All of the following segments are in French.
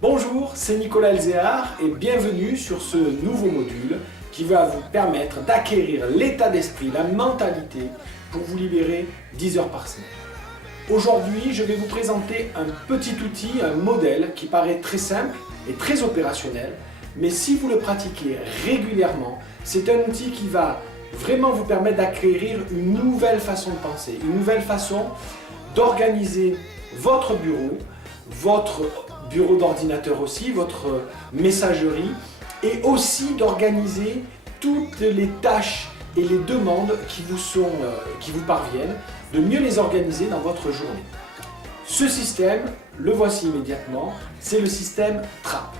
Bonjour, c'est Nicolas Elzéar et bienvenue sur ce nouveau module qui va vous permettre d'acquérir l'état d'esprit, la mentalité pour vous libérer 10 heures par semaine. Aujourd'hui, je vais vous présenter un petit outil, un modèle qui paraît très simple et très opérationnel, mais si vous le pratiquez régulièrement, c'est un outil qui va vraiment vous permettre d'acquérir une nouvelle façon de penser, une nouvelle façon d'organiser votre bureau d'ordinateur aussi, votre messagerie, et aussi d'organiser toutes les tâches et les demandes qui vous parviennent, de mieux les organiser dans votre journée. Ce système, le voici immédiatement, c'est le système TRAP.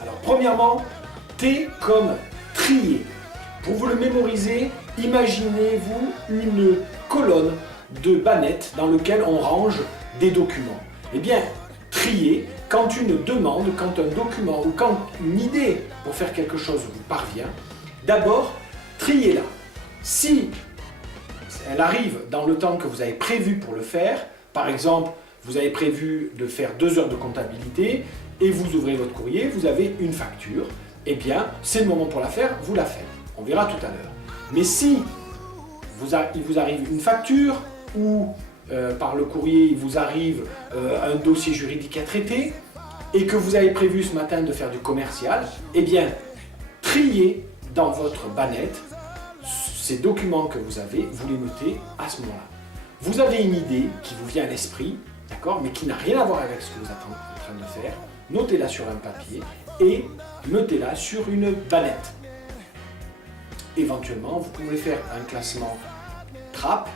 Alors premièrement, T comme trier. Pour vous le mémoriser, imaginez-vous une colonne de bannettes dans lequel on range des documents. Eh bien, trier, quand une demande, quand un document ou quand une idée pour faire quelque chose vous parvient, d'abord, triez-la. Si elle arrive dans le temps que vous avez prévu pour le faire, par exemple, vous avez prévu de faire 2 heures de comptabilité et vous ouvrez votre courrier, vous avez une facture, eh bien, c'est le moment pour la faire, vous la faites. On verra tout à l'heure. Mais si il vous arrive une facture ou par le courrier il vous arrive un dossier juridique à traiter et que vous avez prévu ce matin de faire du commercial, eh bien, triez dans votre bannette ces documents que vous avez, vous les notez à ce moment-là. Vous avez une idée qui vous vient à l'esprit, d'accord, mais qui n'a rien à voir avec ce que vous êtes en train de faire, notez-la sur un papier et notez-la sur une bannette. Éventuellement, vous pouvez faire un classement TRAP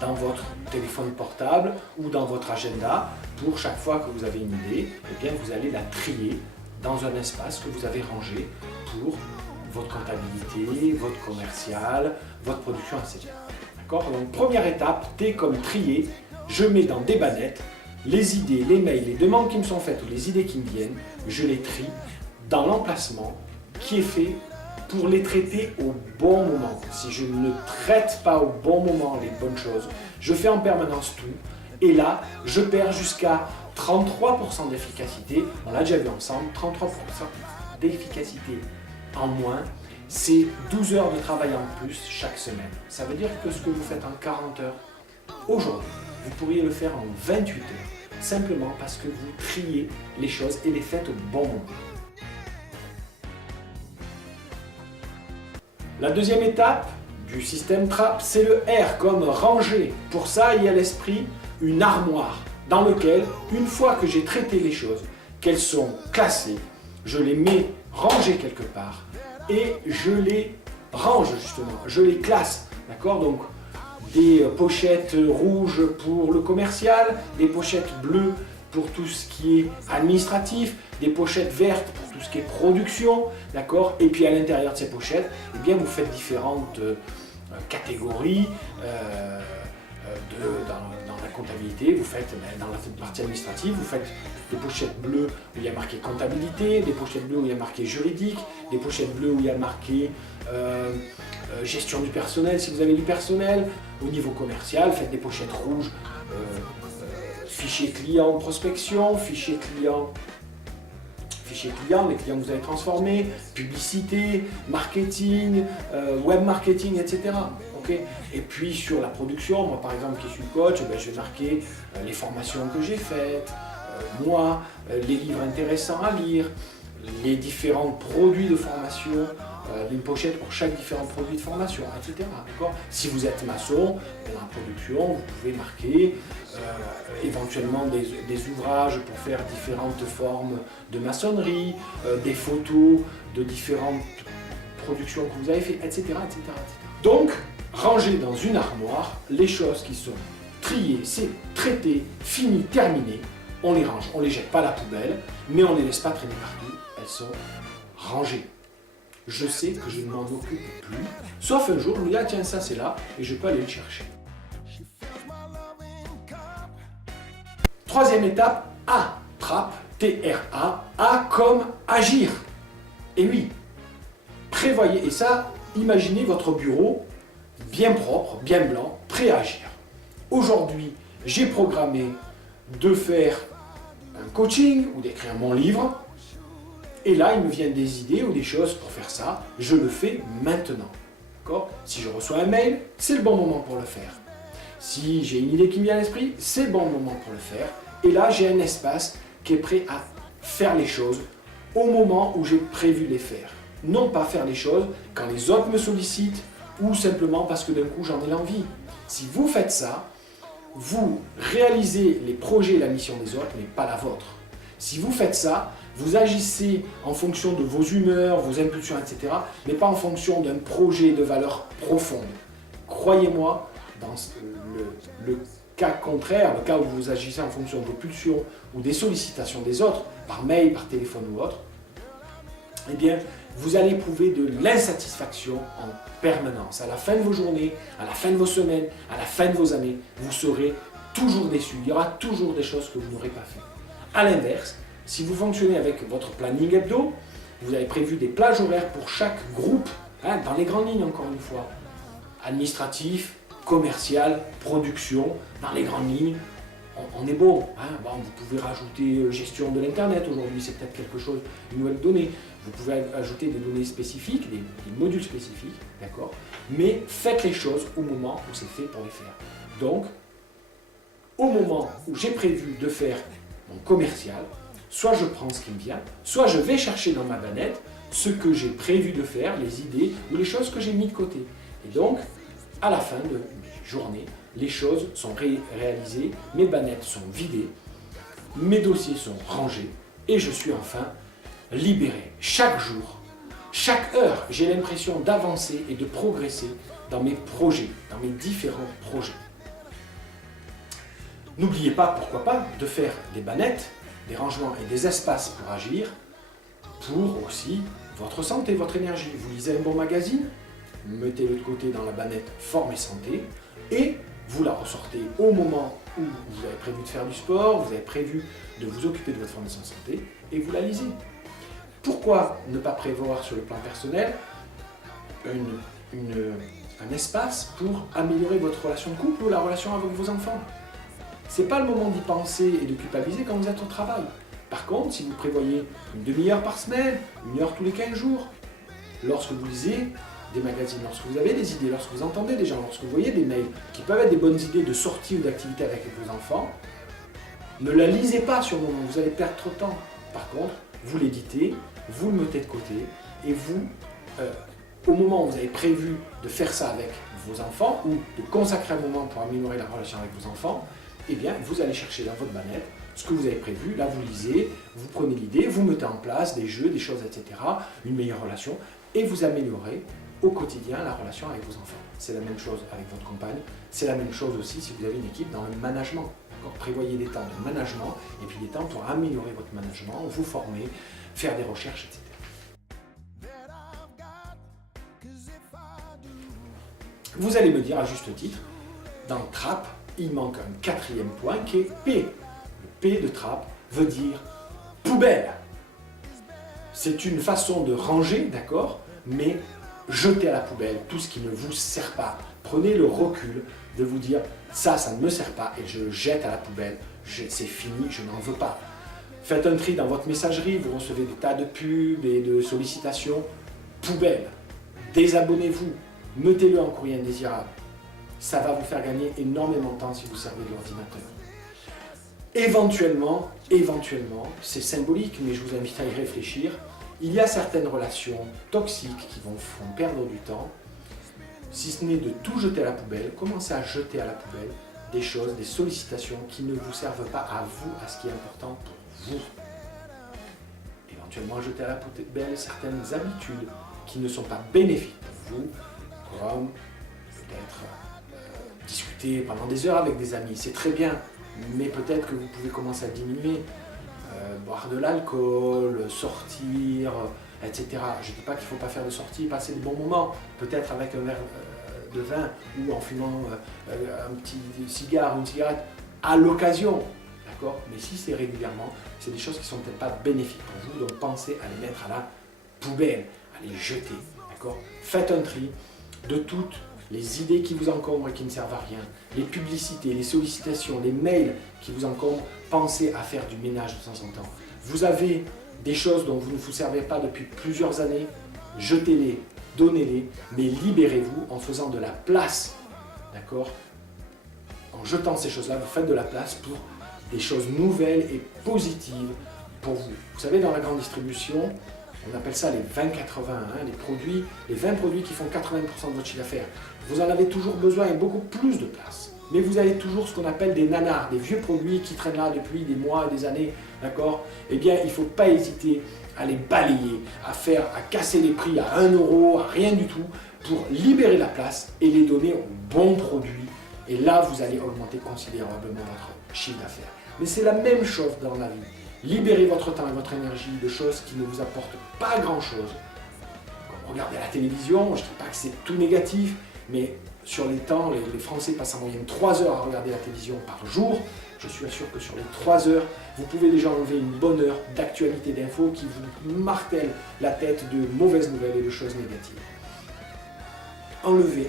dans votre téléphone portable ou dans votre agenda. Pour chaque fois que vous avez une idée, eh bien, vous allez la trier dans un espace que vous avez rangé pour votre comptabilité, votre commercial, votre production, etc. D'accord ? Donc, première étape, T comme trier, je mets dans des bannettes les idées, les mails, les demandes qui me sont faites ou les idées qui me viennent, je les trie dans l'emplacement qui est fait pour les traiter au bon moment. Si je ne traite pas au bon moment les bonnes choses, je fais en permanence tout, et là, je perds jusqu'à 33% d'efficacité. On l'a déjà vu ensemble, 33% d'efficacité en moins, c'est 12 heures de travail en plus chaque semaine. Ça veut dire que ce que vous faites en 40 heures, aujourd'hui, vous pourriez le faire en 28 heures, simplement parce que vous triez les choses et les faites au bon moment. La deuxième étape du système TRAP, c'est le R comme ranger. Pour ça, il y a à l'esprit une armoire dans laquelle, une fois que j'ai traité les choses, qu'elles sont classées, je les mets rangées quelque part et je les range justement, je les classe. D'accord ? Donc, des pochettes rouges pour le commercial, des pochettes bleues pour tout ce qui est administratif, des pochettes vertes pour tout ce qui est production, d'accord ? Et puis à l'intérieur de ces pochettes, eh bien, vous faites différentes catégories dans la comptabilité. Vous faites, dans la partie administrative, vous faites des pochettes bleues où il y a marqué comptabilité, des pochettes bleues où il y a marqué juridique, des pochettes bleues où il y a marqué gestion du personnel, si vous avez du personnel. Au niveau commercial, faites des pochettes rouges, fichier client prospection, fichier client, les clients que vous avez transformés, publicité, marketing, web marketing, etc. Okay, et puis sur la production, moi par exemple qui suis coach, je vais marquer les formations que j'ai faites, les livres intéressants à lire, les différents produits de formation, une pochette pour chaque différent produit de formation, etc. Si vous êtes maçon, dans la production, vous pouvez marquer éventuellement des ouvrages pour faire différentes formes de maçonnerie, des photos de différentes productions que vous avez faites, etc., etc., etc. Donc, ranger dans une armoire les choses qui sont triées, c'est traité, fini, terminé. On les range, on ne les jette pas à la poubelle, mais on ne les laisse pas traîner partout, elles sont rangées. Je sais que je ne m'en occupe plus, sauf un jour, je me dis, ah tiens, ça c'est là, et je peux aller le chercher. Troisième étape, A, TRAP, T-R-A, A comme agir. Et oui, prévoyez, et ça, imaginez votre bureau bien propre, bien blanc, prêt à agir. Aujourd'hui, j'ai programmé de faire un coaching ou d'écrire mon livre. Et là, il me vient des idées ou des choses pour faire ça. Je le fais maintenant. Si je reçois un mail, c'est le bon moment pour le faire. Si j'ai une idée qui me vient à l'esprit, c'est le bon moment pour le faire. Et là, j'ai un espace qui est prêt à faire les choses au moment où j'ai prévu de les faire. Non pas faire les choses quand les autres me sollicitent ou simplement parce que d'un coup j'en ai l'envie. Si vous faites ça, vous réalisez les projets et la mission des autres, mais pas la vôtre. Si vous faites ça, vous agissez en fonction de vos humeurs, vos impulsions, etc., mais pas en fonction d'un projet de valeur profonde. Croyez-moi, dans le cas contraire, le cas où vous agissez en fonction de vos pulsions ou des sollicitations des autres, par mail, par téléphone ou autre, eh bien, vous allez éprouver de l'insatisfaction en permanence. À la fin de vos journées, à la fin de vos semaines, à la fin de vos années, vous serez toujours déçu. Il y aura toujours des choses que vous n'aurez pas fait. À l'inverse, si vous fonctionnez avec votre planning hebdo, vous avez prévu des plages horaires pour chaque groupe, dans les grandes lignes encore une fois, administratif, commercial, production, dans les grandes lignes, on est bon. Bon, vous pouvez rajouter gestion de l'internet aujourd'hui, c'est peut-être quelque chose, une nouvelle donnée. Vous pouvez ajouter des données spécifiques, des modules spécifiques, d'accord? Mais faites les choses au moment où c'est fait pour les faire. Donc, au moment où j'ai prévu de faire mon commercial, soit je prends ce qui me vient, soit je vais chercher dans ma banette ce que j'ai prévu de faire, les idées ou les choses que j'ai mis de côté. Et donc, à la fin de mes journées, les choses sont réalisées, mes bannettes sont vidées, mes dossiers sont rangés et je suis enfin libéré. Chaque jour, chaque heure, j'ai l'impression d'avancer et de progresser dans mes projets, dans mes différents projets. N'oubliez pas, pourquoi pas, de faire des bannettes, des rangements et des espaces pour agir, pour aussi votre santé, votre énergie. Vous lisez un bon magazine, mettez-le de côté dans la bannette forme et santé et vous la ressortez au moment où vous avez prévu de faire du sport, vous avez prévu de vous occuper de votre formation santé et vous la lisez. Pourquoi ne pas prévoir sur le plan personnel un espace pour améliorer votre relation de couple ou la relation avec vos enfants? Ce n'est pas le moment d'y penser et de culpabiliser quand vous êtes au travail. Par contre, si vous prévoyez une demi-heure par semaine, une heure tous les 15 jours, lorsque vous lisez des magazines, lorsque vous avez des idées, lorsque vous entendez des gens, lorsque vous voyez des mails qui peuvent être des bonnes idées de sortie ou d'activité avec vos enfants, ne la lisez pas sur le moment, vous allez perdre trop de temps. Par contre, vous l'éditez, vous le mettez de côté et vous, au moment où vous avez prévu de faire ça avec vos enfants ou de consacrer un moment pour améliorer la relation avec vos enfants, eh bien, vous allez chercher dans votre bannette ce que vous avez prévu, là vous lisez, vous prenez l'idée, vous mettez en place des jeux, des choses, etc., une meilleure relation, et vous améliorez au quotidien la relation avec vos enfants. C'est la même chose avec votre compagne, c'est la même chose aussi si vous avez une équipe dans le management. Prévoyez des temps de management et puis des temps pour améliorer votre management, vous former, faire des recherches, etc. Vous allez me dire à juste titre, dans TRAP, il manque un quatrième point qui est P. Le P de TRAP veut dire poubelle. C'est une façon de ranger, d'accord, mais jetez à la poubelle tout ce qui ne vous sert pas. Prenez le recul de vous dire ça ne me sert pas et je le jette à la poubelle. C'est fini, je n'en veux pas. Faites un tri dans votre messagerie, vous recevez des tas de pubs et de sollicitations. Poubelle. Désabonnez-vous. Mettez-le en courrier indésirable. Ça va vous faire gagner énormément de temps si vous servez de l'ordinateur. Éventuellement, c'est symbolique, mais je vous invite à y réfléchir. Il y a certaines relations toxiques qui vous font perdre du temps. Si ce n'est de tout jeter à la poubelle, commencez à jeter à la poubelle des choses, des sollicitations qui ne vous servent pas à vous, à ce qui est important pour vous. Éventuellement, jeter à la poubelle certaines habitudes qui ne sont pas bénéfiques pour vous, comme peut-être discuter pendant des heures avec des amis, c'est très bien, mais peut-être que vous pouvez commencer à diminuer, boire de l'alcool, sortir, etc. Je ne dis pas qu'il ne faut pas faire de sortie, passer de bons moments, peut-être avec un verre de vin ou en fumant un petit cigare ou une cigarette à l'occasion, d'accord? Mais si c'est régulièrement, c'est des choses qui ne sont peut-être pas bénéfiques pour vous, donc pensez à les mettre à la poubelle, à les jeter, d'accord? Faites un tri de toute les idées qui vous encombrent et qui ne servent à rien, les publicités, les sollicitations, les mails qui vous encombrent, pensez à faire du ménage de temps en temps. Vous avez des choses dont vous ne vous servez pas depuis plusieurs années, jetez-les, donnez-les, mais libérez-vous en faisant de la place, d'accord? En jetant ces choses-là, vous faites de la place pour des choses nouvelles et positives pour vous. Vous savez, dans la grande distribution, on appelle ça les 20-80, les 20 produits qui font 80% de votre chiffre d'affaires. Vous en avez toujours besoin et beaucoup plus de place. Mais vous avez toujours ce qu'on appelle des nanars, des vieux produits qui traînent là depuis des mois et des années, d'accord? Eh bien, il ne faut pas hésiter à les balayer, à casser les prix à 1 euro, à rien du tout, pour libérer la place et les donner aux bons produits. Et là, vous allez augmenter considérablement votre chiffre d'affaires. Mais c'est la même chose dans la vie. Libérez votre temps et votre énergie de choses qui ne vous apportent pas grand-chose. Comme regarder la télévision, je ne dis pas que c'est tout négatif, mais sur les temps, les Français passent en moyenne 3 heures à regarder la télévision par jour. Je suis sûr que sur les 3 heures, vous pouvez déjà enlever une bonne heure d'actualité d'infos qui vous martèle la tête de mauvaises nouvelles et de choses négatives. Enlevez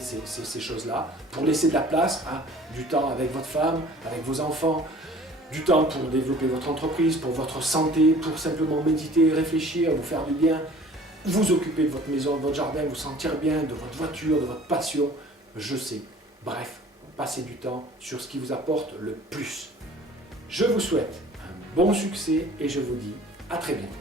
ces choses-là pour laisser de la place à du temps avec votre femme, avec vos enfants, du temps pour développer votre entreprise, pour votre santé, pour simplement méditer, réfléchir, vous faire du bien, vous occuper de votre maison, de votre jardin, vous sentir bien, de votre voiture, de votre passion, je sais. Bref, passez du temps sur ce qui vous apporte le plus. Je vous souhaite un bon succès et je vous dis à très bientôt.